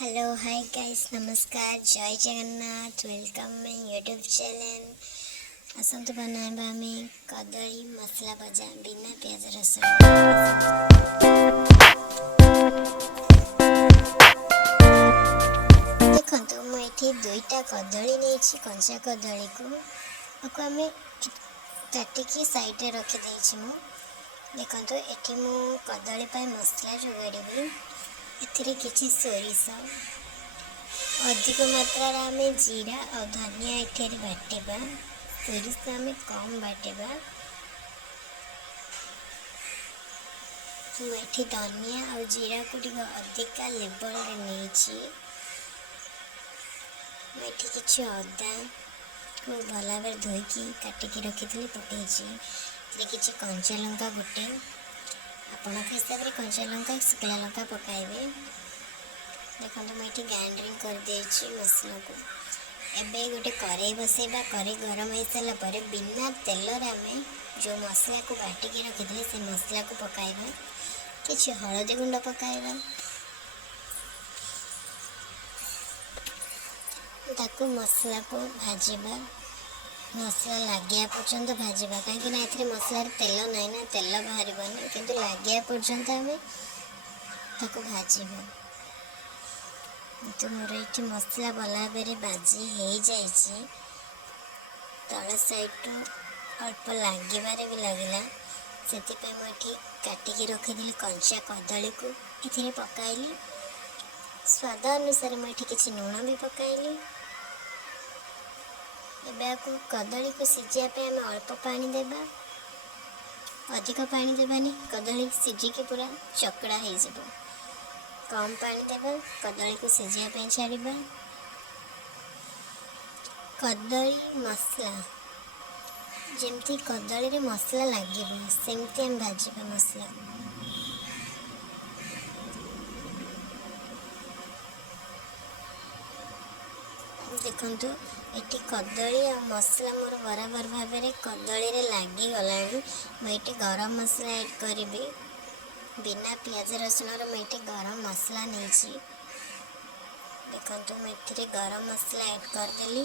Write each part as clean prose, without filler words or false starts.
Hello hi guys नमस्कार जय Jagannath welcome my YouTube channel आसतु बनाइबा आमे कदली मसला भजा बिना प्याज रसुण देखो मुझे दुईटा कदली नहीं कंचा कदली को आम काटिकी साइड रखी देखो ये मु कदली मसला जोगाड़ी एथिरे किछि सोरिष अधिक मात्रा आम जीरा और धनिया एठे बाटिबा सोरिष आम कम बाटिबा मुझे धनिया और जीरा को अधिका लेवल नहीं किसी अदा को भल भाव धोईकी काटिकी रखी पकई किसी कंचा लंका गोटे आपण हिसाब से कंचा लंका शुखला लंका पकाइबे देखो मुझे ग्राइंडिंग कर देछि मसला को एबे गोटे कड़ाई बसैबा कड़ाई गरम हो सारा पर बिना तेल आम जो मसला को बाटिकी रखी से मसला को पकाइबा किछि हळदी गुंड पकाइबा ताकू मसला को भाजिबा मसला लगे पर्यंत भाजवा कहीं मसलार तेल नाई ना तेल बाहर किंतु लगे पर्यंत आम ताको भाजवा तो मोर ये मसला भला भाव बाजी हो जाए तल साइड अल्प लगे भी लगला से मुझे काटिकी रखीदी कंचा कदली को ये पकाइली स्वाद अनुसार मुझे किसी लुण भी पकाइली एबे कदली को सिझापे आम अल्प पानी देबा अधिक पानी देबानी कदली सिझिकी पूरा चकड़ा हो जाए कम पानी देबा कदली को सिझापे छाड़िबा कदली मसला जमती कदली रे मसला लगे सेमती आम भाजबा मसला देखु ये कदली आ मसला मोर बराबर भाव में कदली रे लगिगला मुझे गरम मसला ऐड करी बिना प्याज रसुण मुझे गरम मसला नहीं देखो मुझे गरम मसला ऐड करदेली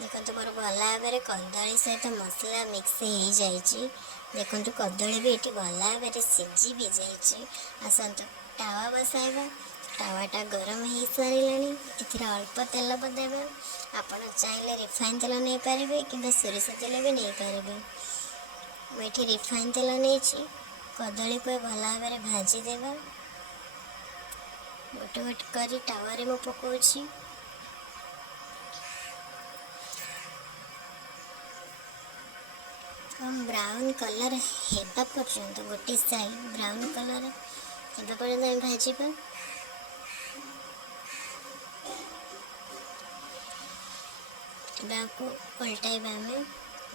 देखो मोर भल भाव में कदली सहित मसला मिक्स हो जाए देखो कदली भी ये भल भाव में सिझी भी जाए आसतु टावा बसाइबा टावाटा गरम हो सारे अल्प तेल पदेबा आपड़ चाहिए रिफाइन तेल नहीं पारे कि सोरिष तेल भी नहीं पारे मुझे रिफाइन तेल नहीं कदली को भल भाव में भाजीदेवा गोटे गोटे कर टावर में पकाउछि हम ब्राउन कलर हेबा पर्यंत गोटे साइड ब्राउन कलर हेबा पर्यंत हम भाजबा को पलटाइबा आम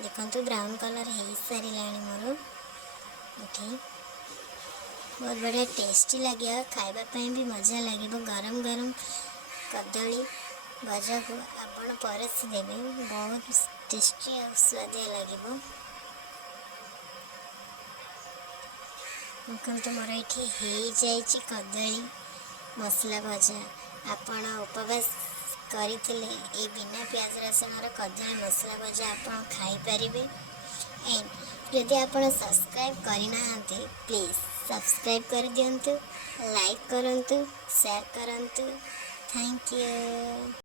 देखो ब्राउन कलर हो सारे मोर ये बहुत बढ़िया टेस्टी लगे खावाई भी मजा लगे गरम गरम कदली भजा को आपण परसी देवे बहुत टेस्टी और स्वादिया लगे देखो मोर ये हो कदली मसला भजा आपण उपवास करते ये बिना प्याज रसुण कदली मसला भजा आप खाईपर एंड जदि आप सब्सक्राइब करना प्लीज सब्सक्राइब कर दिंतु लाइक करंतु शेयर करंतु थैंक यू।